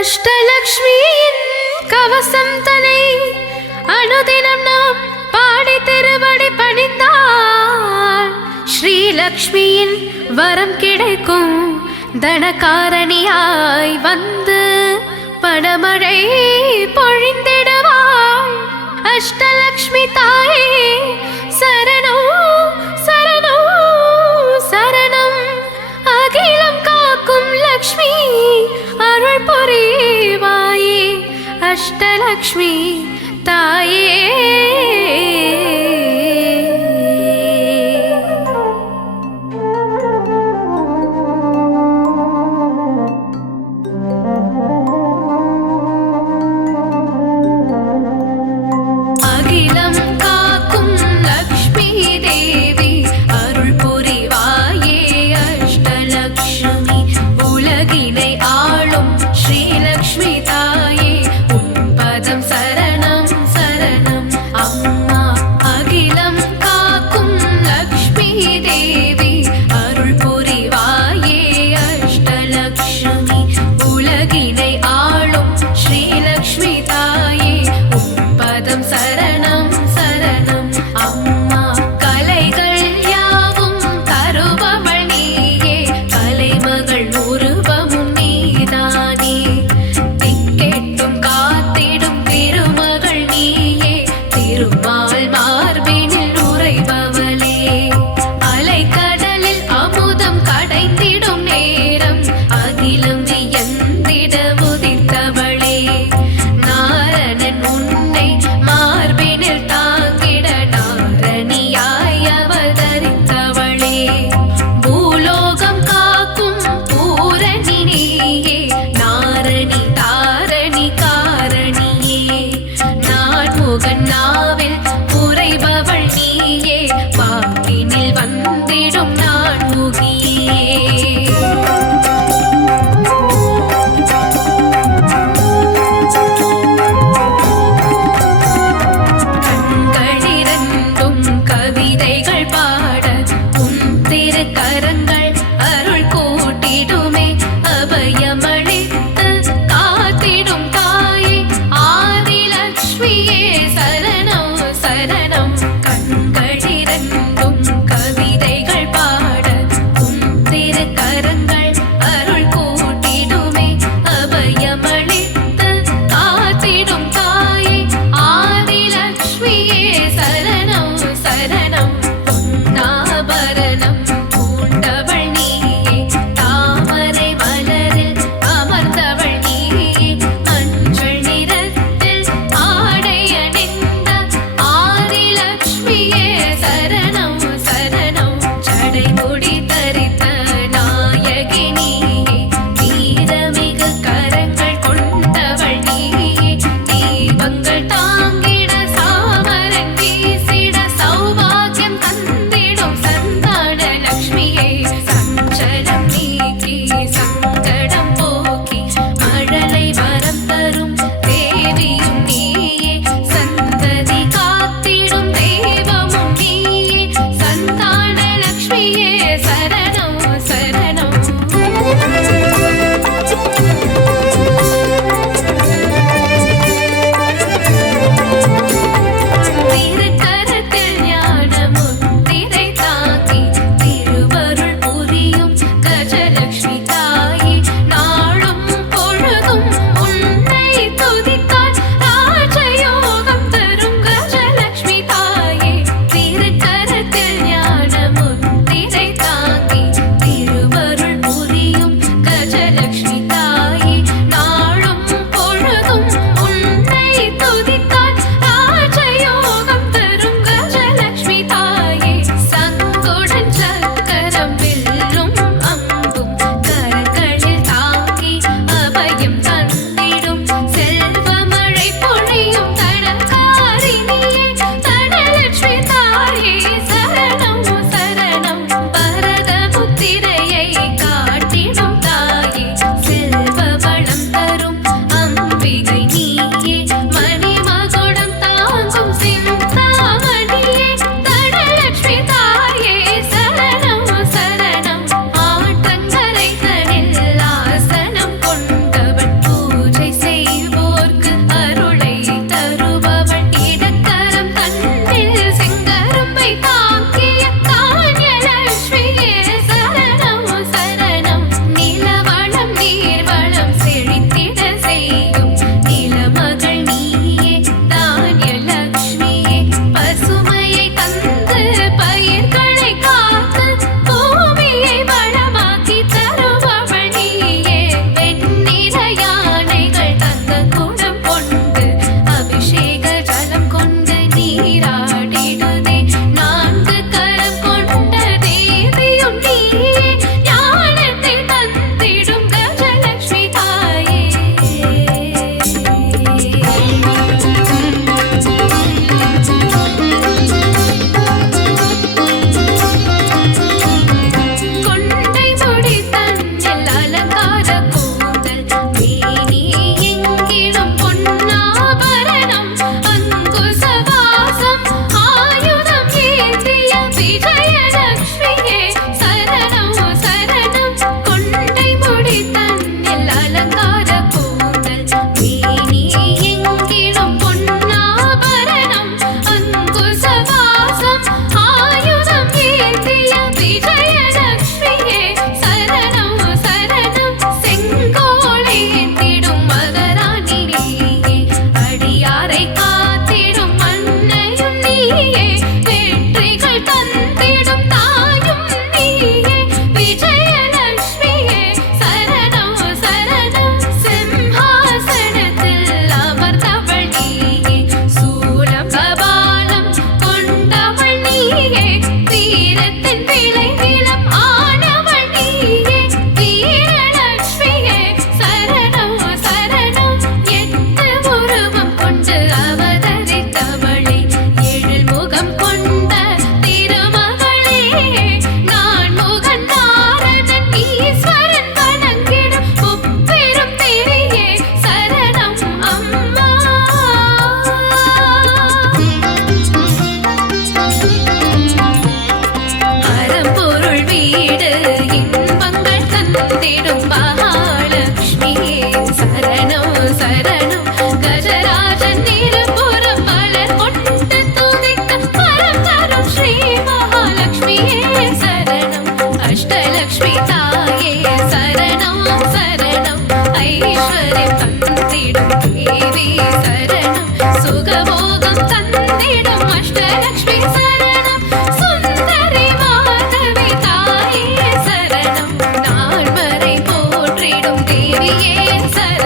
அஷ்டலக்ஷ்மியின் கவசம் தனை அனுதினம் நாம் பாடி திருவடி பணிந்தால் ஸ்ரீலக்ஷ்மியின் வரம் கிடைக்கும். தனகாரணியாய் வந்து பணமழை பொழிந்திடுவாள். அஷ்டலக்ஷ்மி தாயே சரணம் சரணம் சரணம். அகிலம் காக்கும் லக்ஷ்மி அருள் புரிவாயே. அஷ்டலக்ஷ்மி தாயே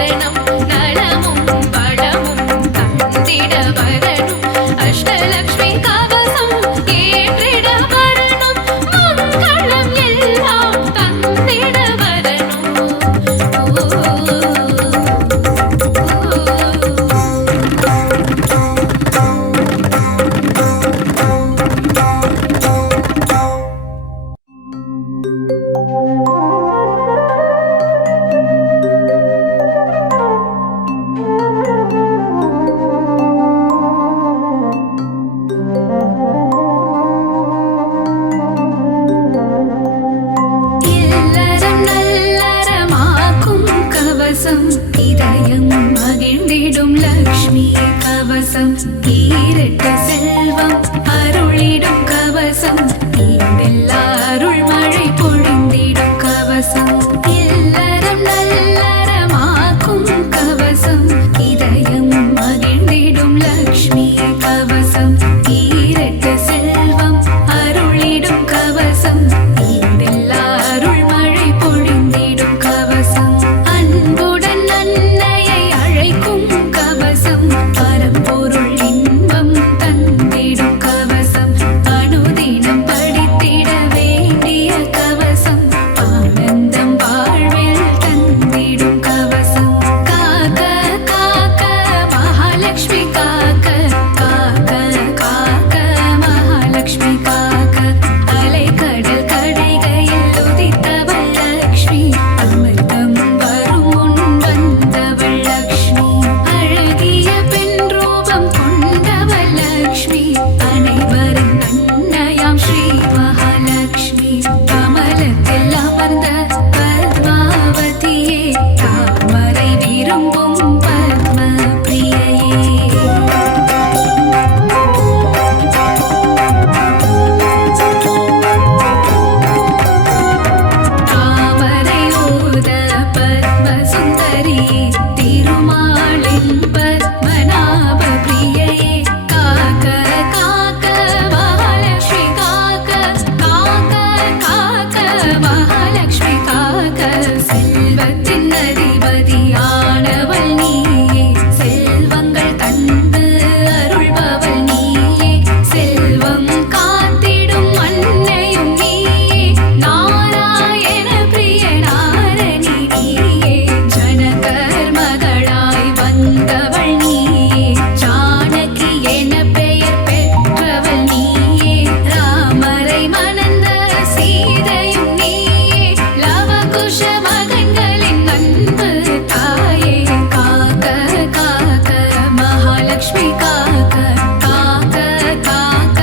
சரணம் நலமும் வளமும் தந்திட வரணும் அஷ்டலக்ஷ்மி கவசம் ஏற்றிட வரணும் மங்களம் எல்லாம் தந்திட வரணும் இல்லறம் நல்லறமாக்கும் கவசம் இதயம் மகிழ்ந்திடும் லக்ஷ்மி கவசம் ஈரட்ட செல்வம் அருளிடும் கவசம் ஈடெல்லா அருள் மழை பொழிந்திடும் கவசம் இல்லறம் நல்லறமாக்கும் கவசம் இதயம் மகிழ்ந்திடும் லக்ஷ்மி கவசம் ஈரட்ட செல்வம் அருளிடும் கவசம் ஈடெல்லா அருள் மழை பொழிந்திடும் கவசம் அன்புடன் அன்னையை அழைக்கும் கவசம் பரம்பொருள் இன்பம் தந்திடும் கவசம் அனுதினம் படித்திட வேண்டிய கவசம் ஆனந்தம் வாழ்வில் தந்திடும் கவசம் காக்க காக்க மகாலட்சுமி காக்க காக்க காக்க மகாலட்சுமி காக்க அலைக்கடல் கடைகையில் உதித்தவள் லக்ஷ்மி அமிர்தம் வரும் முன் வந்தவள் லக்ஷ்மி அழகிய பெண் ரூபம் கொண்டவள் லக்ஷ்மி அனைவரின் அன்னையாம் ஸ்ரீ மகாலட்சுமி கமலத்தில் அமர்ந்த பத்மாவதியே தாமரை விரும்பும் பத்ம பிரியையே தாமரை ஊத பத்ம சுந்தரியே திருமாலின் பத்மநாப பிரியையே காக்க காக்க மகாலட்சுமி காக்க காக்க காக்க மகாலட்சுமி காக்க செல்வத்தின் அதிபதியானவள் நீயே செல்வங்கள் தந்து அருள்பவள் நீயே செல்வம் காத்திடும் அன்னையும் நீயே நாராயண பிரிய நாரணி நீயே ஜனகர் மகளாய் வந்தவள் நீயே ஜானகி என பெயர் பெற்றவள் நீயே ராமரை மணந்த சீதையும் நீயே லவகுஷ மகன்களின் அன்பு தாயே காக்க காக்க மகாலட்சுமி காக்க காக்க காக்க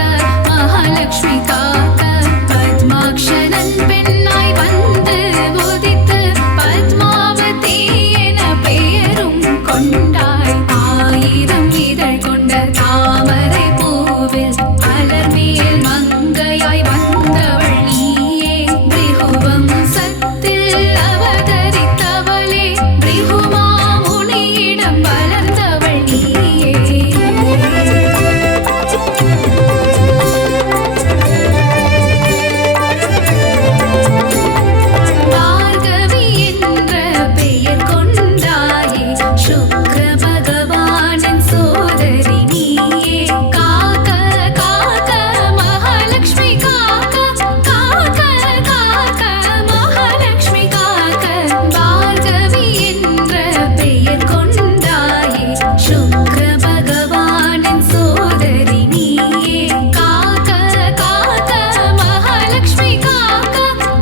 மகாலட்சுமி காக்க பத்மாக்ஷரன் பெண்ணாய் வந்து உதித்து பத்மாவதி என பெயரும் கொண்டாய் ஆயிரம் இதழ் கொண்ட தாமரை பூவில் அலர்மேல் மங்கையாய் வந்தவள் நீயே பிருகுவம் சத்தில் அவதரித்தவளே பிருகுமா முனியிடம் வளர்ந்தவள் நீயே பார்கவி என்ற பெயர் கொண்டாயே சுக்ர பகவானின் சோதரி நீயே காக்க காக்க மகாலட்சுமி காக்க காக்க காக்க மகாலட்சுமி காக்க பார்கவி என்ற பெயர் கொண்டாயே சுக்ர பகவானின் சோதரி நீயே காக்க காக்க மகாலட்சுமி காக்க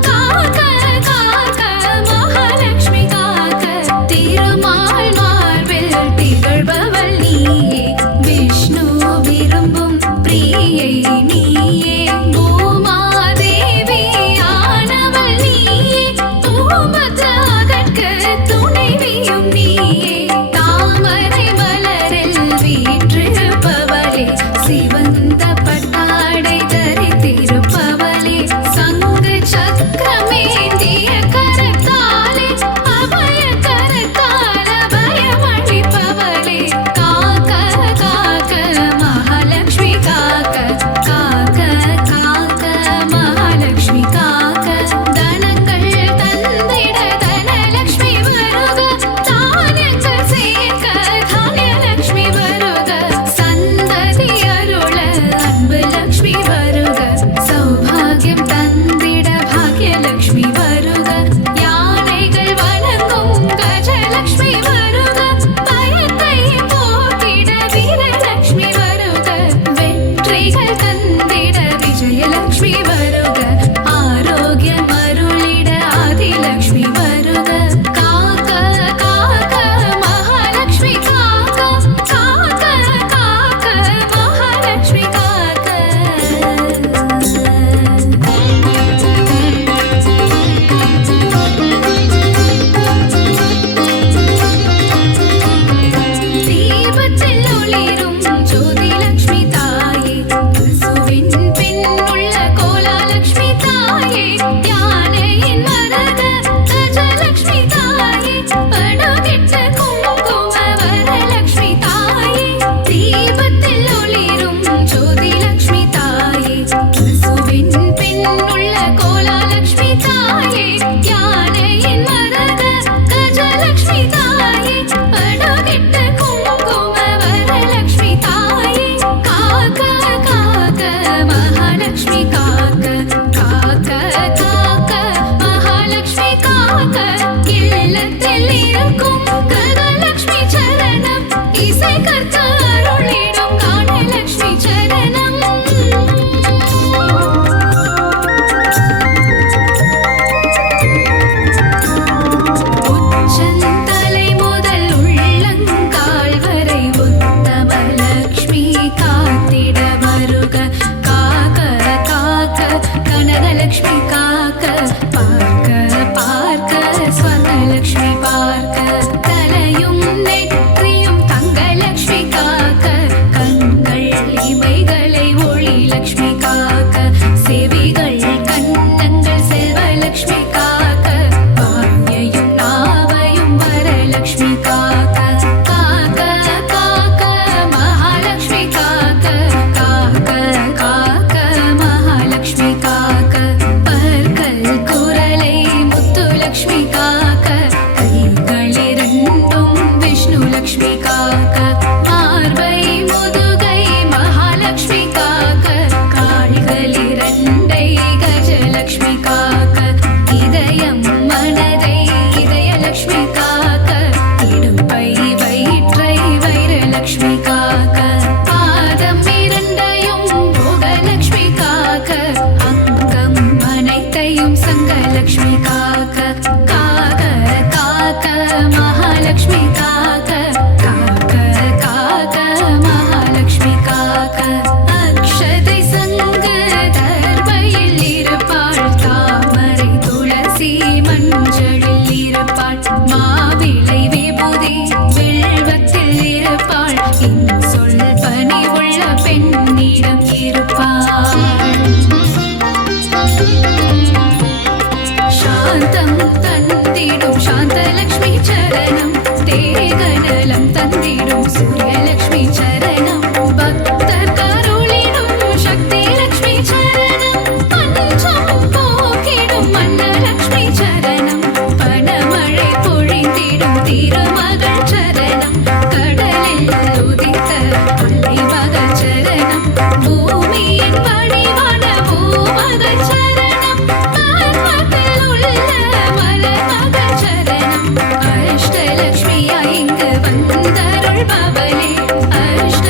காக்க காக்க மகாலட்சுமி காக்க திருமால் மார்பில் திகழ்பவள் நீயே விஷ்ணு விரும்பும் பிரியை நீயே பூமாதேவி ஆனவள் நீயே பூமத்ராகட்கு துணைவியும் நீயே தாமரை மலரில் வீற்றிருப்பவளே சிவந்த பட்டாடை தரித்திருப்பவளே சங்கு சக்கரமேந்திய கரத்தாலே அபய கரத்தால் அபயமளிப்பவளே காக்க காக்க மகாலட்சுமி காக்க காக்க காக்க மகாலட்சுமி காக்க தனங்கள் தந்திட தனலட்சுமி வர உள்ளத்தில் இருக்கும் கனலட்சுமி சரணம் இசை கர்த்த அருளிடும் கானலட்சுமி சரணம் உச்சந்தலை முதல் உள்ளங்கால் வரை உத்தமலட்சுமி காத்திட வருக காக்க காக்க கனகலட்சுமி காக்க பார்க்க பார்க்க ஸ்வர்ணலட்சுமி பார்க்க தலையும் நெற்றியும் தங்கலட்சுமி காக்க கண்கள் இமைகளை ஒளி லட்சுமி காக்க செவிகள் கன்னங்கள் செல்வலட்சுமி காக்க வாயையும் நாவையும் வரலட்சுமி காக்க காக்க காக்க மகாலட்சுமி காக்க காக்க காக்க மகாலட்சுமி காக்க பற்கள் குரலை முத்துலட்சுமி காக்க கைகளிரண்டும் விஷ்ணு லட்சுமி காக்க மார்பை முதுகை மகாலட்சுமி காக்க கால்களிரண்டை கஜலட்சுமி காக்க இதயம் மனதை இதயலட்சுமி காக்க இடுப்பை வயிற்றை வைரலட்சுமி காக்க பாதம் இரண்டையும் போகலட்சுமி காக்க அங்கம் அனைத்தையும் சங்கலட்சுமி காக்க காக்க காக்க மகாலட்சுமி காக்க காக்க காக்க மகாலட்சுமி காக்க அக்ஷதை சங்கு தர்பையில் இருப்பாள் தாமரை துளசி மஞ்சளில் இருப்பாள் மாவிளை விபூதி வில்வத்தில் இருப்பாள் சொல் பணி உள்ள பெண்ணிடம் இருப்பாள் சாந்தம் தந்திடும் சாந்தலட்சுமி சரணம் தேகநலம் தந்திடும் சூரியலட்சுமி சரணம் பக்தர் கருளிடும் சக்தி லட்சுமி சரணம் பஞ்சம் போக்கிடும் மன்னலட்சுமி சரணம் பணமழை பொழிந்திடும் திருமகள் சரணம் கடலில் உதித்த அலைமகள் சரணம் பூமியின் வடிவான பூமகள் சரணம் ஆத்மத்தில் உள்ள மலர்மகள் சரணம் அஷ்டலட்சுமியா இங்கு வந்தருள்பவளே அஷ்ட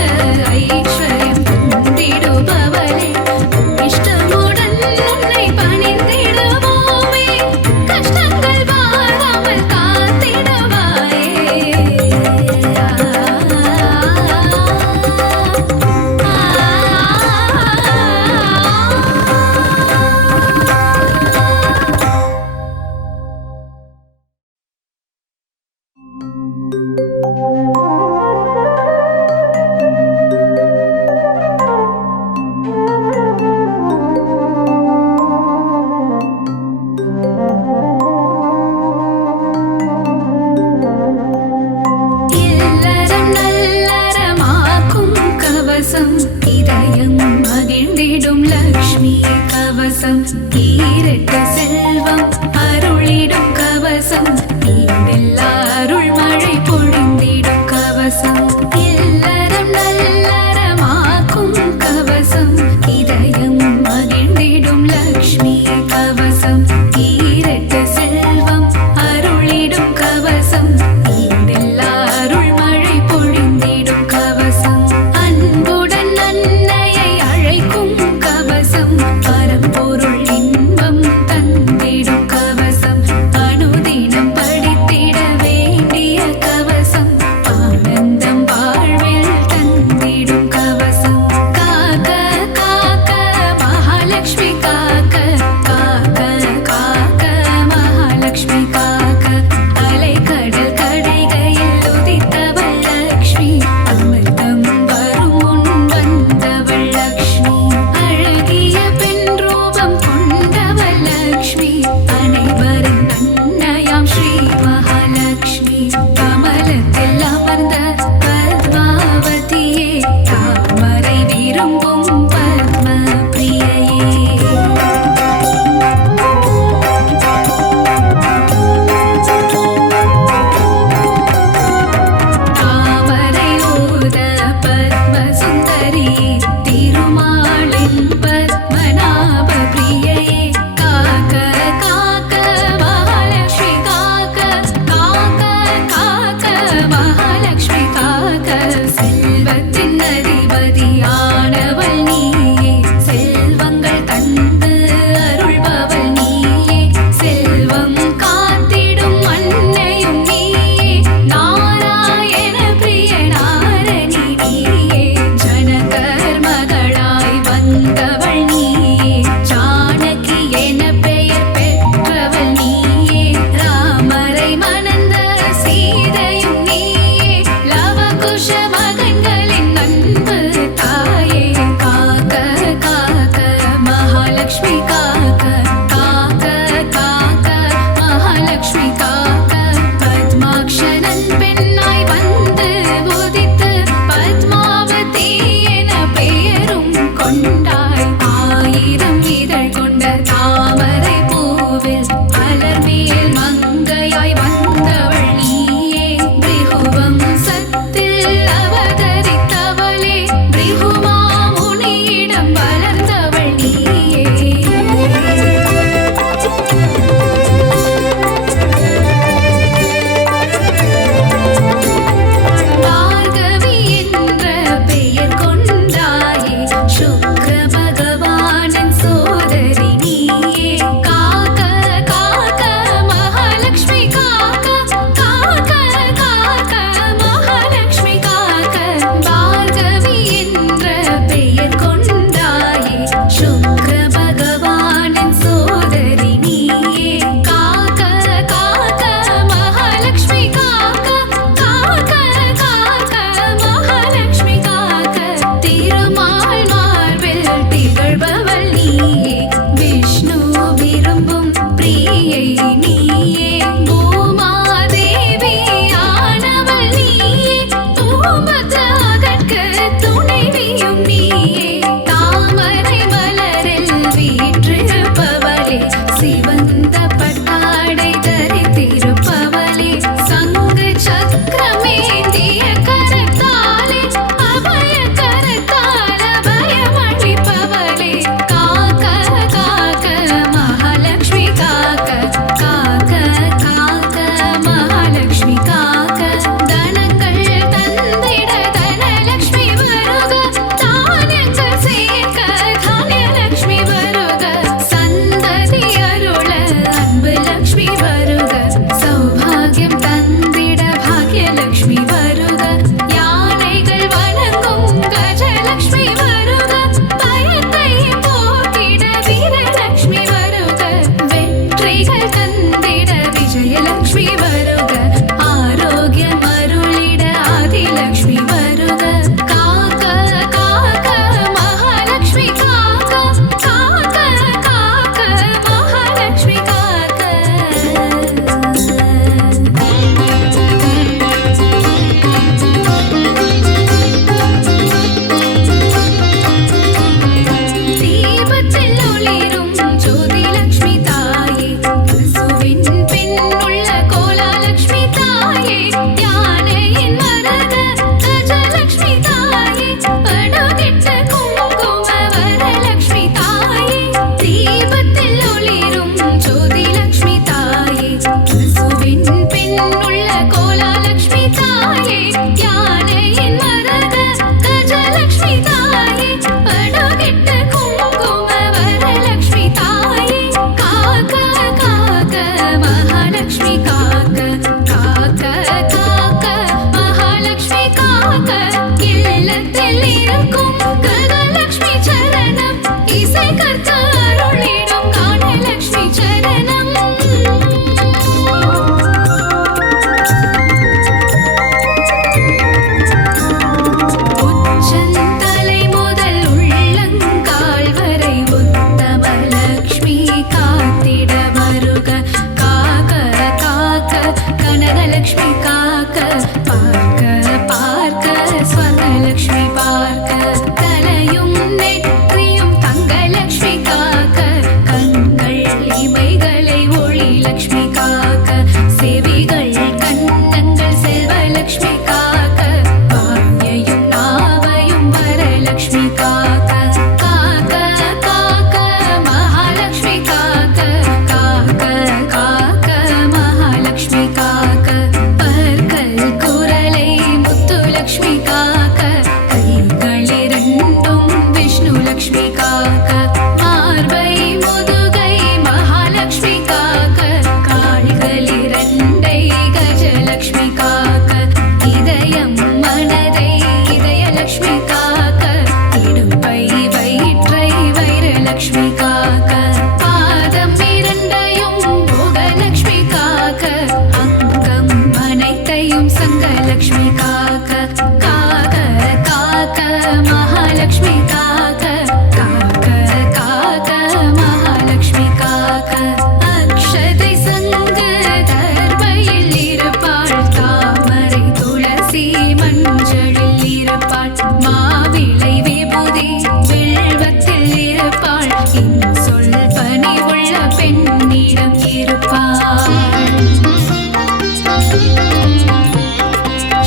ஐஸ்வர்யம் தந்திடுபவளே இஷ்டமுடன் உன்னை பணிந்திடுவோமே கஷ்டங்கள் வாராமல் காத்திடுவாயே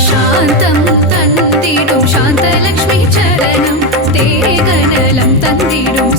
சாந்தம் தந்திடும் சாந்தலக்ஷ்மி சரணம் தேகநலம் தந்திடும்